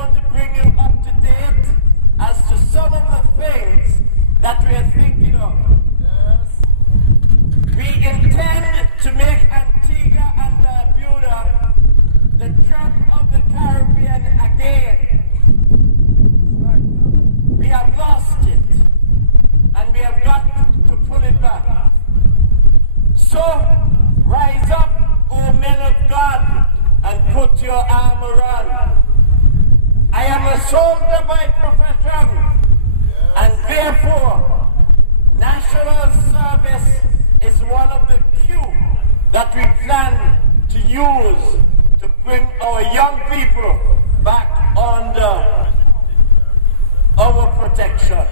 going to bring you up to date as to some of the things that we are thinking of. Yes. We intend to make Antigua and Barbuda the drop of the Caribbean again. We have lost it, and we have got to pull it back. So, rise up, O men of God, and put your armor on. I am a soldier by profession, and therefore, national service is one of the few that we plan to use to bring our young people back under our protection.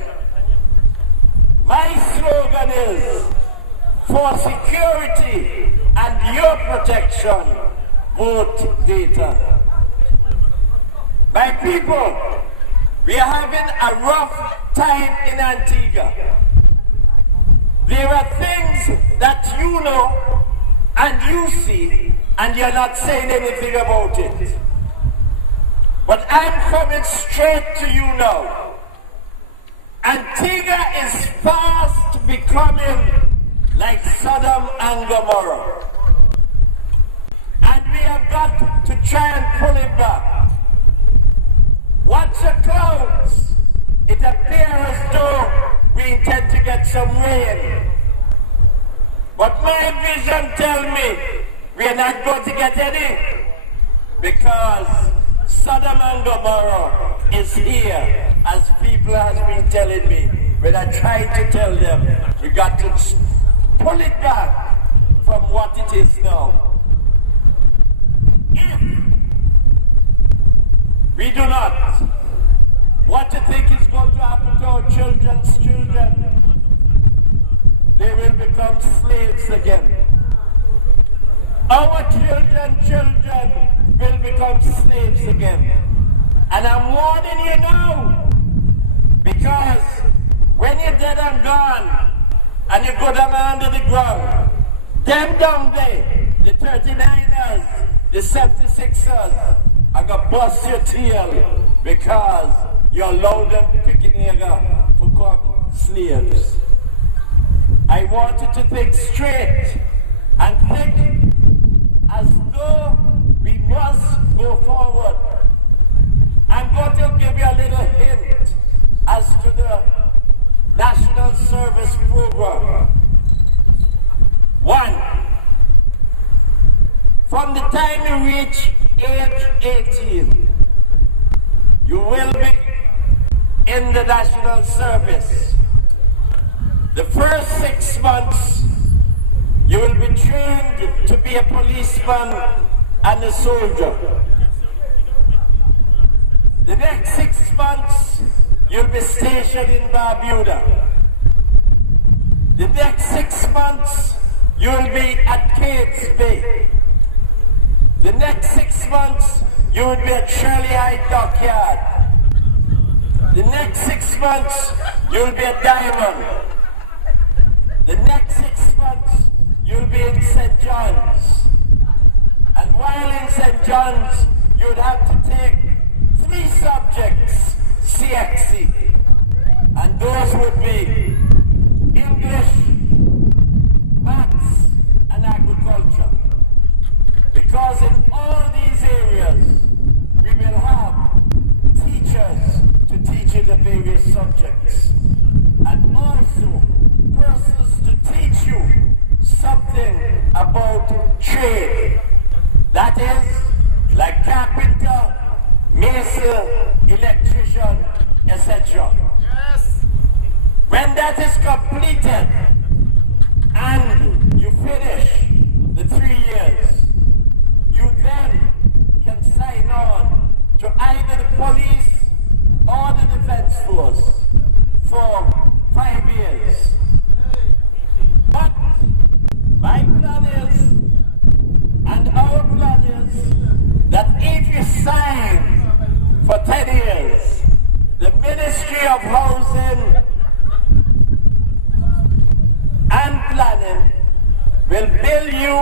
My slogan is, for security and your protection, vote Dayton. My people, we are having a rough time in Antigua. There are things that you know and you see, and you're not saying anything about it. But I'm coming straight to you now. Antigua is fast becoming like Sodom and Gomorrah. And we have got to try and pull it back. Watch the clouds. It appears as though we intend to get some rain. But my vision tells me we are not going to get any, because Sodom and Gomorrah is here, as people have been telling me. When I try to tell them, we got to pull it back from what it is now. If we do not, what do you think is going to happen to our children's children? They will become slaves again. Our children will become slaves again. And I'm warning you now, because when you're dead and gone, and you go down under the ground, them down there, the 39ers, the 76ers, are going to bust your tail, because you allowed them picking you up for become slaves. I want you to think straight and think as though we must go forward. I'm going to give you a little hint as to the National Service Program. 1. From the time you reach age 18, you will be in the National Service. The first 6 months, you will be trained to be a policeman and a soldier. The next 6 months, you'll be stationed in Barbuda. The next 6 months, you'll be at Kate's Bay. The next 6 months, you will be at Shirley High Dockyard. The next 6 months, you'll be at Diamond. The next 6 months, you'll be in St. John's. And while in St. John's, you'd have to take 3 subjects, CXC. And those would be English, maths, and agriculture. Because in all these areas, we will have teachers to teach you the various subjects. And also, persons to teach you something about trade. That is, like carpenter, mason, electrician, etc. Yes. When that is completed and you finish the 3 years, you then can sign on to either the police or the defense force for 5 years. But my plan is, and our plan is, that if you sign for 10 years, the Ministry of Housing and Planning will build you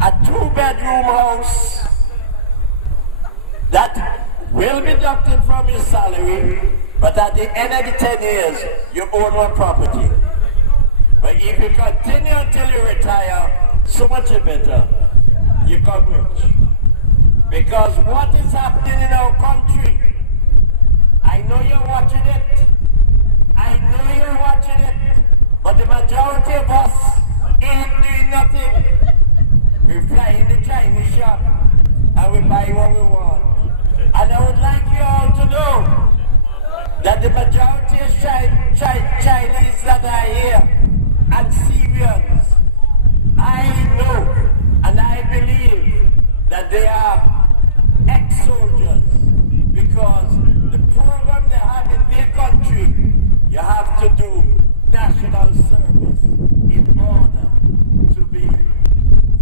a 2-bedroom house that will be deducted from your salary, but at the end of the 10 years, you own more property. But if you continue until you retire, so much better. You come rich. Because what is happening in our country, I know you're watching it. I know you're watching it. But the majority of us ain't doing nothing. We fly in the Chinese shop and we buy what we want. And I would like you all to know that the majority of Chinese that are here and Syrians, I know and I believe that they are ex-soldiers, because the program they have in their country, you have to do national service in order to be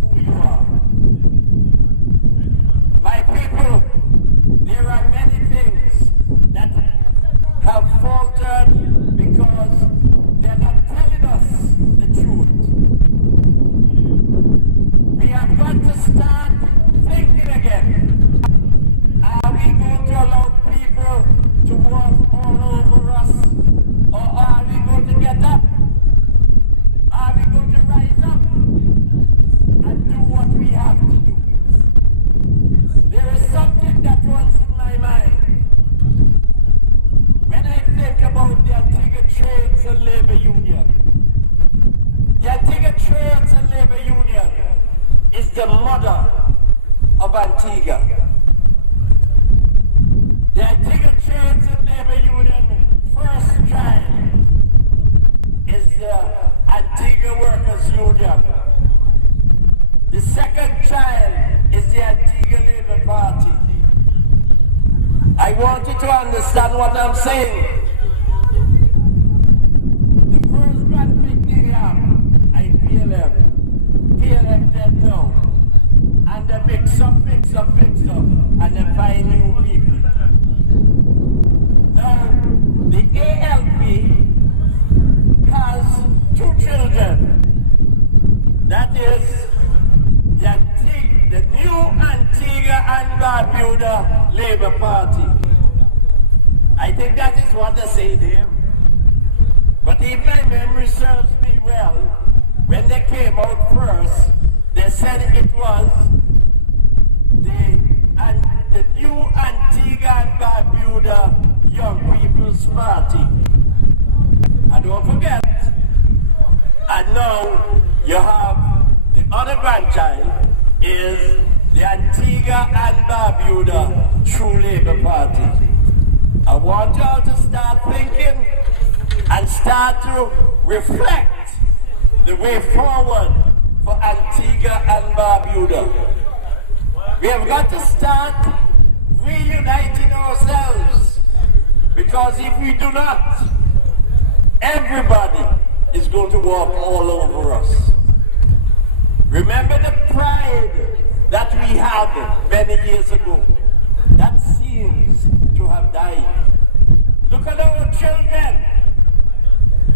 who you are. My people, there are many things that have faltered because they're not telling us the truth. We have got to start thinking again. Are we going to allow people to walk all over us? Or are we going to get up? Are we going to rise up and do what we have to do? There is something that runs in my mind when I think about the Antigua Trades and Labor Union. The Antigua Trades and Labor Union is the mother of Antigua. The Antigua Trades and Labor Union first child is the Antigua Workers Union. The second child is the Antigua Labour Party. I want you to understand what I'm saying. The first grand picnic I PLM dead now. And they mix up, and they find new people. Now, the ALP has two children. That is the new Antigua and Barbuda Labour Party. I think that is what they say there. But if my memory serves me well, when they came out first, they said it was the new Antigua and Barbuda Young People's Party. And don't forget, and now you have the other grandchild is the Antigua and Barbuda True Labour Party. I want you all to start thinking and start to reflect the way forward for Antigua and Barbuda. We have got to start reuniting ourselves, because if we do not, everybody is going to walk all over us. Remember the pride that we had many years ago. That seems to have died. Look at our children.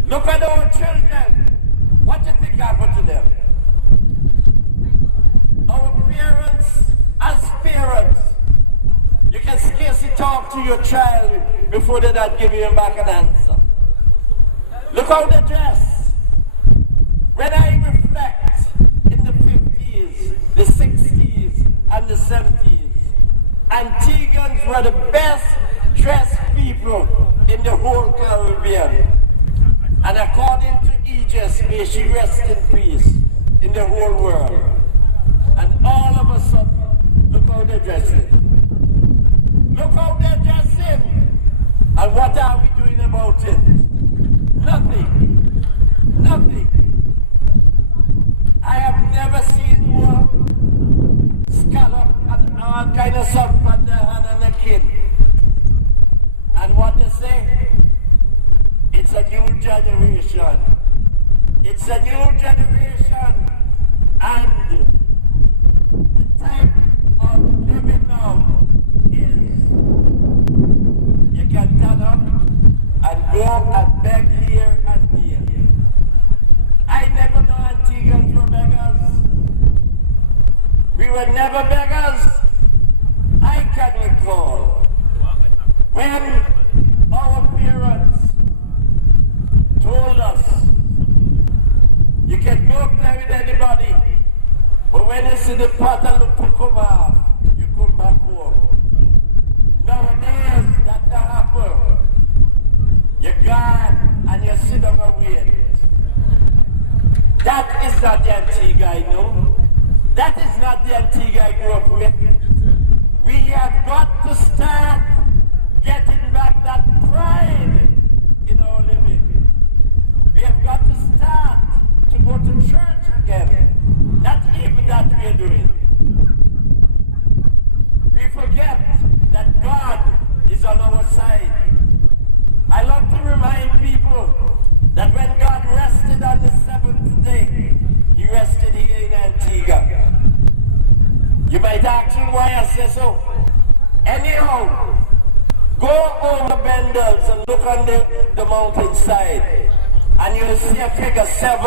Look at our children. What do you think happened to them? Our parents, as parents, you can scarcely talk to your child before they not give you back an answer. Look how they dress. When I reflect in the 50s, the 60s, and the 70s, Antiguans were the best dressed people in the whole Caribbean. And according to Aegis, may she rest in peace, in the whole world. And all of a sudden, look how they're dressing. Look how they're dressing. And what are we doing about it? Nothing. Nothing. I have never seen more scallop and all kind of stuff on the hand and the kid. And what they say? It's a new generation. It's a new generation. And the type of living now is you can turn up and go and beg here and there. I never know Antiguans were beggars. We were never beggars. I can recall When our parents told us, you can go play with anybody, but when you see the pattern look to come off, you come back home. Nowadays, that don't happen. You gone and you sit down and wait. That is not the Antigua I know. That is not the Antigua I grew up with. We have got to start getting back that pride in our living. We have got to start to go to church again. Not even that we are doing. We forget that God is on our side. I love to remind people that when God rested on the seventh day, he rested here in Antigua. You might ask me why I say so. Anyhow, go over Bendels and look on the mountainside, and you'll see a figure 7.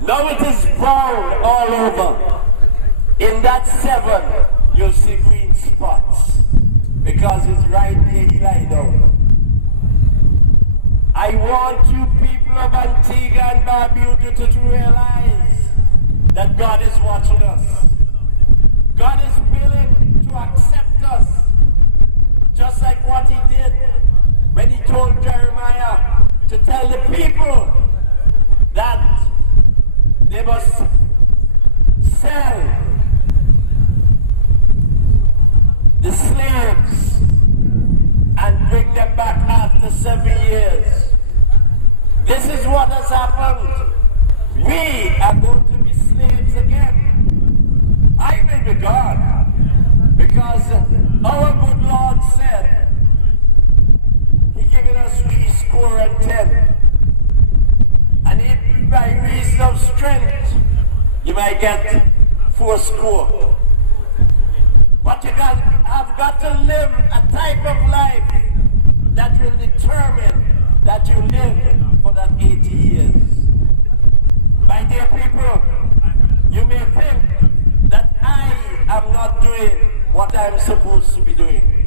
Now it is brown all over. In that 7, you'll see green spots, because it's right there he lie down. I want you people of Antigua and Barbuda to realize that God is watching us. God is willing to accept us, just like what he did when he told Jeremiah to tell the people that they must sell the slaves and bring them back after 7 years. This is what has happened. We are going to be slaves again. I will be gone, because our good Lord said he given us 70. And if by reason of strength you might get 80. But you have got to live a type of life that will determine that you live for that 80 years. My dear people, you may think that I am not doing what I'm supposed to be doing.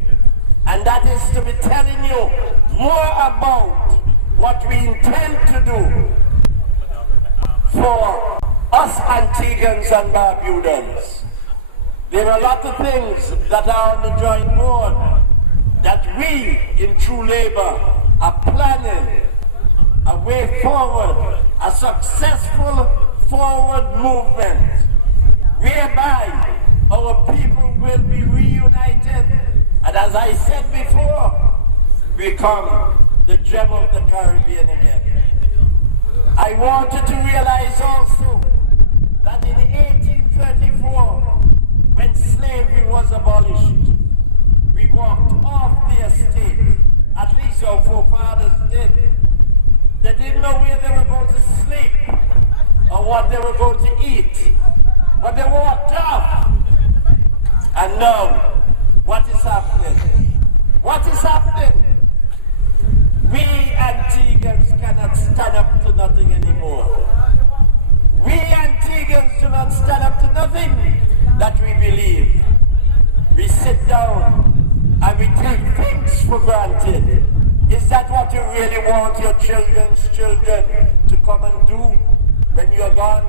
And that is to be telling you more about what we intend to do for us Antiguans and Barbudans. There are a lot of things that are on the drawing board that we in True Labor are planning a way forward, a successful forward movement, whereby our people will be reunited, and as I said before, become the gem of the Caribbean again. I want you to realize also that in 1834, when slavery was abolished, we walked off the estate. At least our forefathers did. They didn't know where they were going to sleep or what they were going to eat, but they walked off. And now, what is happening? What is happening? We Antiguans cannot stand up to nothing anymore. We Antiguans do not stand up to nothing that we believe. We sit down and we take things for granted. Is that what you really want your children's children to come and do when you're gone?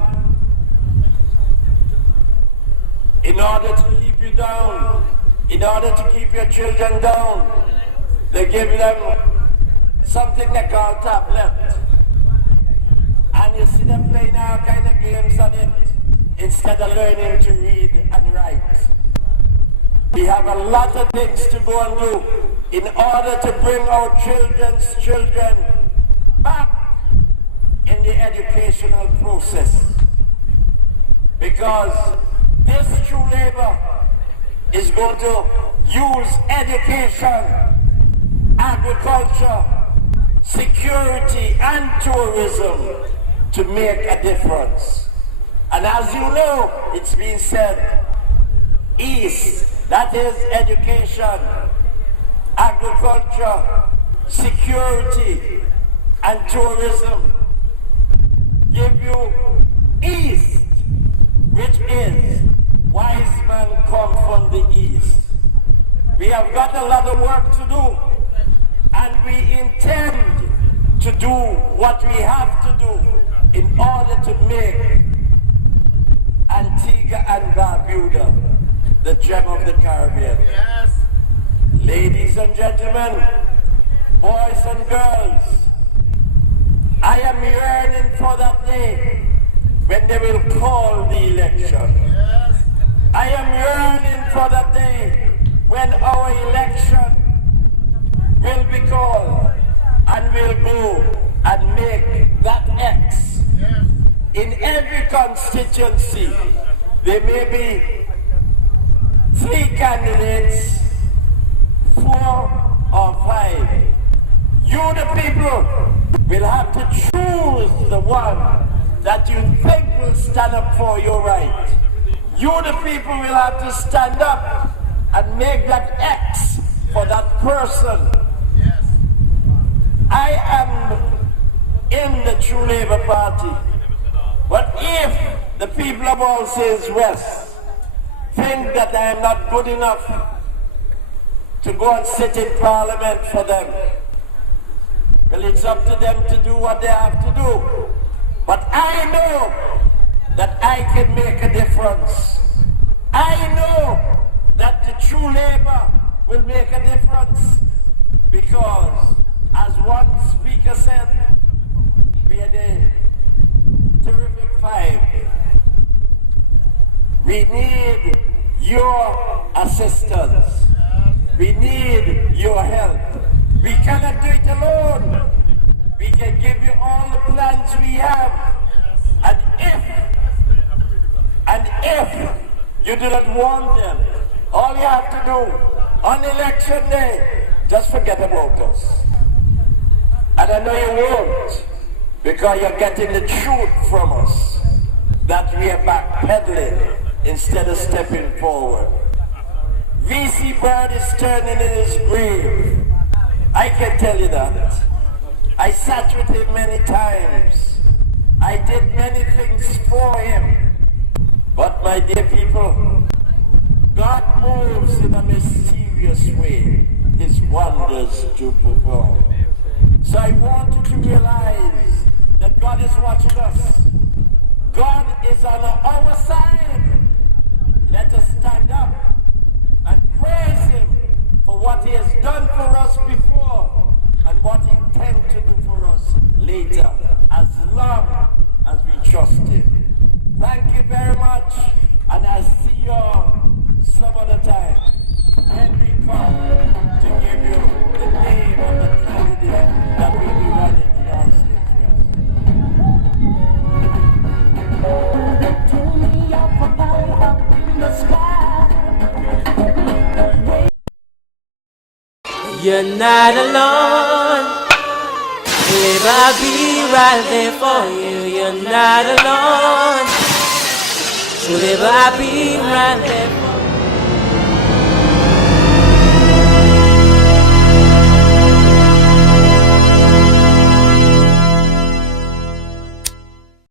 In order to keep you down, in order to keep your children down, they give them something they call tablet. And you see them playing all kind of games on it instead of learning to read and write. We have a lot of things to go and do in order to bring our children's children back in the educational process. Because this True Labor is going to use education, agriculture, security and tourism to make a difference. And as you know, it's been said, East, that is education, agriculture, security and tourism, give you East, which is wise men come from the East. We have got a lot of work to do, and we intend to do what we have to do in order to make Antigua and Barbuda the gem of the Caribbean. Yes. Ladies and gentlemen, boys and girls, I am yearning for that day when they will call the election. Yes. I am yearning for that day when our election will be called and we'll go and make that X. Yes. In every constituency, there may be 3 candidates, 4 or 5. You, the people, will have to choose the one that you think will stand up for your right. You, the people, will have to stand up and make that X for that person. Yes. I am in the True Labour Party, but if the people of All Saints West think that I am not good enough to go and sit in Parliament for them, well, it's up to them to do what they have to do. But I know that I can make a difference. I know that the True Labour will make a difference because, as one speaker said, we are the terrific 5. We need your assistance. We need your help. We cannot do it alone. We can give you all the plans we have. And if you do not want them, all you have to do on election day, just forget about us. And I know you won't, because you're getting the truth from us, that we are backpedaling instead of stepping forward. VC Bird is turning in his grave. I can tell you that. I sat with him many times. I did many things for him. But my dear people, God moves in a mysterious way, his wonders to perform. So I want you to realize that God is watching us. God is on our side. Let us stand up and praise him for what he has done for us before and what he intends to do for us later, as long as we trust him. Thank you very much, and I'll see you all some other time. Henry come to give you the name of the candidate that will be running in our state. Told me up up in the sky. You're not alone. Babe, I'll be right there for you. You're not alone. Babe, I'll be right there for you.